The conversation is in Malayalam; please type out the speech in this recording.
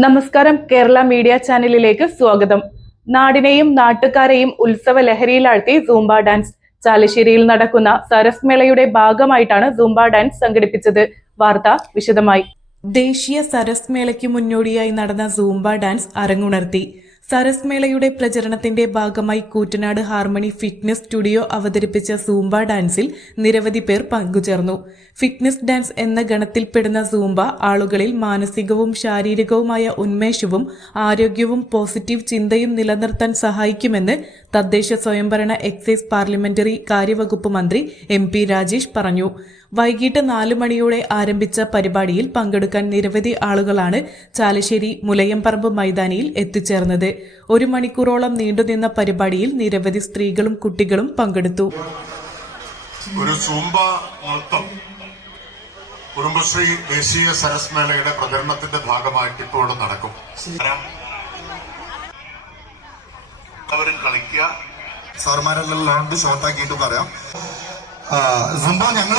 നമസ്കാരം കേരള മീഡിയ ചാനലിലേക്ക് സ്വാഗതം. നാടിനെയും നാട്ടുകാരെയും ഉത്സവ ലഹരിയിലാഴ്ത്തി സൂംബ ഡാൻസ്. ചാലശ്ശേരിയിൽ നടക്കുന്ന സരസ് മേളയുടെ ഭാഗമായിട്ടാണ് സൂംബ ഡാൻസ് സംഘടിപ്പിച്ചത്. വാർത്ത വിശദമായി. ദേശീയ സരസ് മേളയ്ക്ക് മുന്നോടിയായി നടന്ന സൂംബ ഡാൻസ് അരങ്ങുണർത്തി. സരസ് മേളയുടെ പ്രചരണത്തിന്റെ ഭാഗമായി കൂറ്റനാട് ഹാർമണി ഫിറ്റ്നസ് സ്റ്റുഡിയോ അവതരിപ്പിച്ച സൂംബ ഡാൻസിൽ നിരവധി പേർ പങ്കുചേർന്നു. ഫിറ്റ്നസ് ഡാൻസ് എന്ന ഗണത്തിൽപ്പെടുന്ന സൂംബ ആളുകളിൽ മാനസികവും ശാരീരികവുമായ ഉന്മേഷവും ആരോഗ്യവും പോസിറ്റീവ് ചിന്തയും നിലനിർത്താൻ സഹായിക്കുമെന്ന് തദ്ദേശ സ്വയംഭരണ എക്സൈസ് പാർലമെന്ററി കാര്യവകുപ്പ് മന്ത്രി എം പി രാജേഷ് പറഞ്ഞു. വൈകിട്ട് നാല് മണിയോടെ ആരംഭിച്ച പരിപാടിയിൽ പങ്കെടുക്കാൻ നിരവധി ആളുകളാണ് ചാലശ്ശേരി മുലയംപറമ്പ് മൈതാനിയിൽ എത്തിച്ചേർന്നത്. ഒരു മണിക്കൂറോളം നീണ്ടുനിന്ന പരിപാടിയിൽ നിരവധി സ്ത്രീകളും കുട്ടികളും പങ്കെടുത്തു. ഒരു സൂംബ നൃത്തം. കുടുംബശ്രീ ദേശീയ സരസ് മേളയുടെ പ്രചരണത്തിന്റെ ഭാഗമായിട്ട് ഇപ്പോൾ നടക്കും. അവരും കളിക്കുക. സാർമാരെല്ലാം ഉണ്ട് ഷോർട്ടാക്കിയിട്ട് പറയാം. സുംബ ഞങ്ങൾ